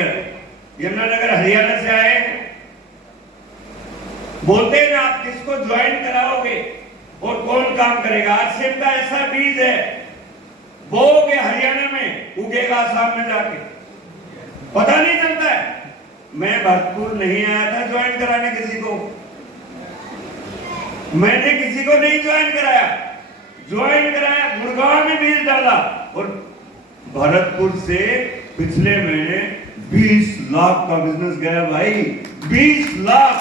Engineer, Yamunanagar Haryana से आए। बोलते हैं ना, आप किसको ज्वाइन कराओगे और कौन काम करेगा। आरसीएम का ऐसा बीज है, बोओगे हरियाणा में, उगेगा आसाम में जाके, पता नहीं चलता है। मैं भरतपुर नहीं आया था ज्वाइन कराने किसी को, मैंने किसी को नहीं ज्वाइन कराया, गुड़गांव में बीज डाला और भरतपुर से पिछले महीने 20 लाख का बिजनेस गया भाई, 20 लाख।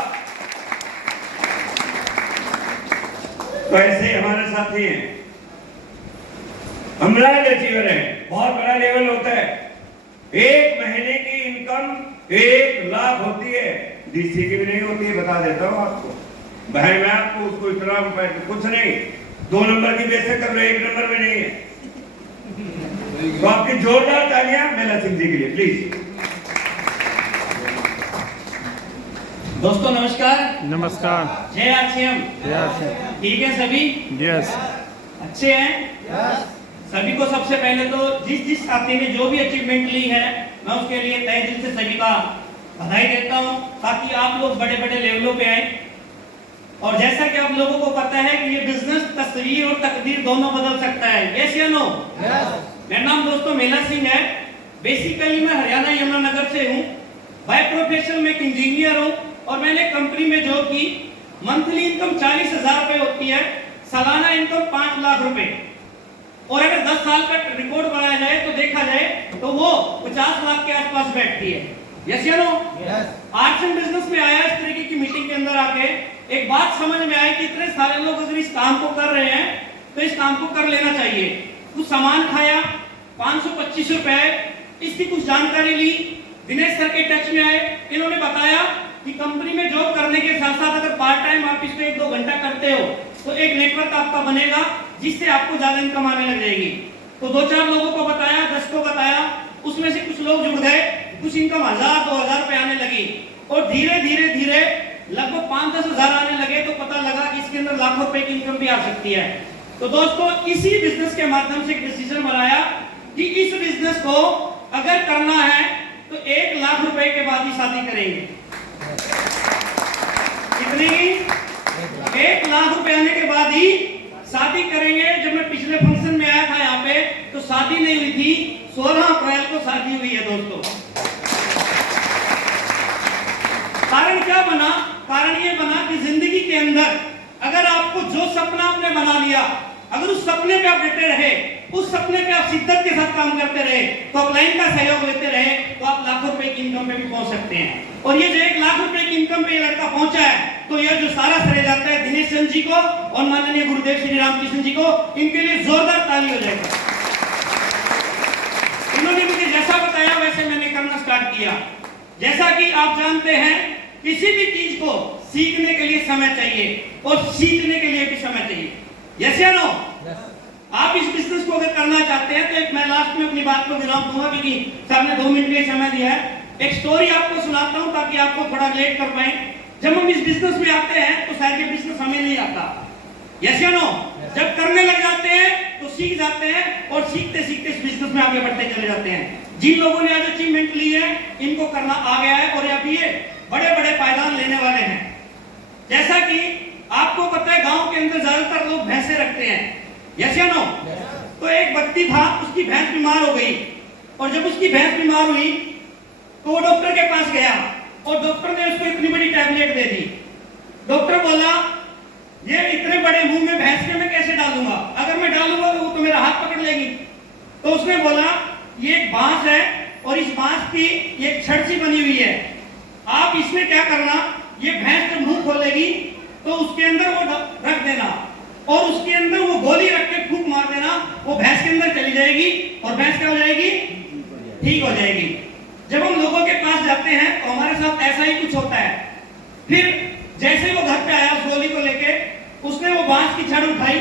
तो ऐसे हमारे साथी हैं, अमराज अचीवर है, बहुत बड़ा लेवल होता है। एक महीने की इनकम 1 लाख होती है, डीसी की भी नहीं होती है, बता देता हूं आपको भाई। मैं आपको उसको इतना रुपए कुछ नहीं, 2 नंबर की बेइज्जती कर रहे, 1 नंबर में नहीं है। तो आपकी जोरदार तालियां मेला सिंह जी के लिए प्लीज। दोस्तों नमस्कार। नमस्कार। जय आरसीएम। ठीक है सभी? यस। अच्छे हैं? यस। सभी को सबसे पहले तो जिस साथी ने जो भी अचीवमेंट ली है, मैं उसके लिए तहे दिल से सभी का बधाई देता हूं, ताकि आप लोग बड़े बड़े लेवलों पे आए। और जैसा कि आप लोगों को पता है कि ये बिजनेस तस्वीर और तकदीर दोनों बदल सकता है, यस या नो? यस। मेरा नाम दोस्तों मेला सिंह है। बेसिकली मैं हरियाणा यमुनानगर से हूँ। बाय प्रोफेशन में एक इंजीनियर हूँ और मैंने कंपनी में जॉब की। मंथली इनकम 40,000 रुपए होती है, सालाना इनकम 5 लाख रुपए। और अगर 10 साल का रिकॉर्ड बनाया जाए तो देखा जाए तो वो 50 लाख के आसपास बैठती है, यस या नो? यस। आरसीएम बिजनेस में आया इस तरीके की मीटिंग के अंदर आके एक बात समझ में आई कि इतने सारे लोग अगर इस काम को कर रहे हैं तो इस काम को कर लेना चाहिए। कुछ सामान खाया, 525 रुपए, इसकी कुछ जानकारी ली। दिनेश सर के टच में आए, इन्होंने बताया कि कंपनी में जॉब करने के साथ साथ अगर पार्ट टाइम आप इसमें 1-2 घंटा करते हो तो एक नेटवर्क आपका बनेगा जिससे आपको ज्यादा इनकम आने लग जाएगी। तो 2-4 लोगों को बताया, 10 को बताया, उसमें से कुछ लोग जुड़ गए, कुछ इनकम 1000-2000 रुपए आने लगी और धीरे धीरे धीरे लगभग 5-10 हजार आने लगे। तो पता लगा कि इसके अंदर लाखों रुपए की इनकम भी आ सकती है। तो दोस्तों इसी बिजनेस के माध्यम से एक डिसीजन बनाया कि इस बिजनेस को अगर करना है तो 1 लाख रुपए के बाद ही शादी करेंगे। कितनी? 1 लाख रुपए आने के बाद ही शादी करेंगे। जब मैं पिछले फंक्शन में आया था यहाँ पे तो शादी नहीं हुई थी, 16 अप्रैल को शादी हुई है दोस्तों। कारण क्या बना? कारण ये बना कि जिंदगी के अंदर अगर आपको जो सपना आपने बना लिया, अगर उस सपने पे आप डटे रहे, उस सपने पे आप शिद्दत के साथ काम करते रहे, तो अपलाइन का सहयोग लेते रहे, तो आप लाखों रुपए की इनकम पे भी पहुंच सकते हैं। और ये जो 1 लाख रुपए की इनकम पे लड़का पहुंचा है, तो यह जो सारा श्रेय जाता है दिनेश चंद जी को और माननीय गुरुदेव श्री रामकृष्ण जी को। इनके लिए जोरदार ताली हो जाएगी। इन्होंने मुझे जैसा बताया वैसे मैंने करना स्टार्ट किया। जैसा कि आप जानते हैं, किसी भी चीज को सीखने के लिए समय चाहिए और सीखने के लिए भी समय चाहिए, यस या नो? आप इस बिजनेस को अगर करना चाहते हैं तो एक मैं लास्ट में अपनी बात को विराम दूंगा क्योंकि सर ने 2 मिनट का समय दिया है। एक स्टोरी आपको सुनाता हूं ताकि आपको थोड़ा रिलेट कर पाए। जब हम इस बिजनेस में आते हैं तो शायद ये बिजनेस हमें नहीं आता, यस या नो? जब करने लग जाते हैं तो सीख जाते हैं और सीखते सीखते इस बिजनेस में आगे बढ़ते चले जाते हैं। जिन लोगों ने आज अचीवमेंट ली है इनको करना आ गया है और अभी ये बड़े बड़े पायदान लेने वाले हैं। जैसा कि आपको पता है गांव के अंदर ज्यादातर लोग भैंसे रखते हैं, यस या नो? तो एक व्यक्ति था, उसकी भैंस बीमार हो गई और जब उसकी भैंस बीमार हुई तो वो डॉक्टर के पास गया और डॉक्टर ने उसको इतनी बड़ी टैबलेट दे दी। डॉक्टर बोला ये इतने बड़े मुंह में भैंस के मैं कैसे डालूंगा, अगर मैं डालूंगा तो वो तो मेरा हाथ पकड़ लेगी। तो उसने बोला ये एक बांस है और इस बांस की एक छड़ सी बनी हुई है, आप इसमें क्या करना, ये भैंस जब मुंह खोलेगी तो उसके अंदर वो रख देना और उसके अंदर वो गोली रख के फूंक मार देना, वो भैंस के अंदर चली जाएगी और भैंस क्या हो जाएगी? ठीक हो जाएगी। जब हम लोगों के पास जाते हैं तो हमारे साथ ऐसा ही कुछ होता है। फिर जैसे वो घर पे आया उस गोली को लेके, उसने वो बांस की छड़ उठाई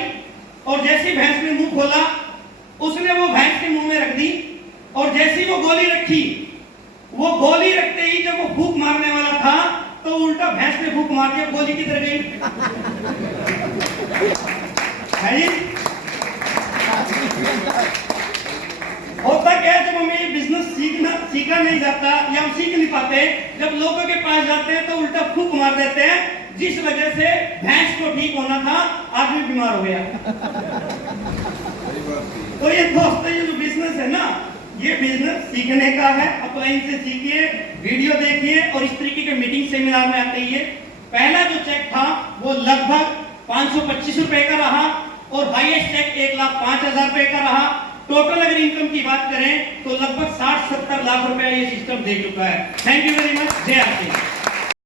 और जैसे भैंस ने मुंह खोला उसने वो भैंस के मुंह में रख दी और जैसी वो गोली रखी, वो गोली रखते ही जब वो फूंक मारने वाला था तो उल्टा भैंस ने फूंक मार दिया, गोली किधर गई? होता क्या है, जब हमें ये बिजनेस सीखा सीखा नहीं जाता या हम सीख नहीं पाते, जब लोगों के पास जाते हैं तो उल्टा फूंक मार देते हैं, जिस वजह से भैंस को ठीक होना था आदमी बीमार हो गया। तो ये दोस्तों ये जो बिजनेस है ना, ये बिजनेस सीखने का है। अपलाइन से सीखिए, वीडियो देखिए और इस तरीके के मीटिंग सेमिनार में आते ही। पहला जो चेक था वो लगभग 525 रुपए का रहा और हाईएस्ट चेक 1,05,000 रुपए का रहा। टोटल अगर इनकम की बात करें तो लगभग 60-70 लाख रुपए ये सिस्टम दे चुका है। Thank you very much. जय आर सिंह।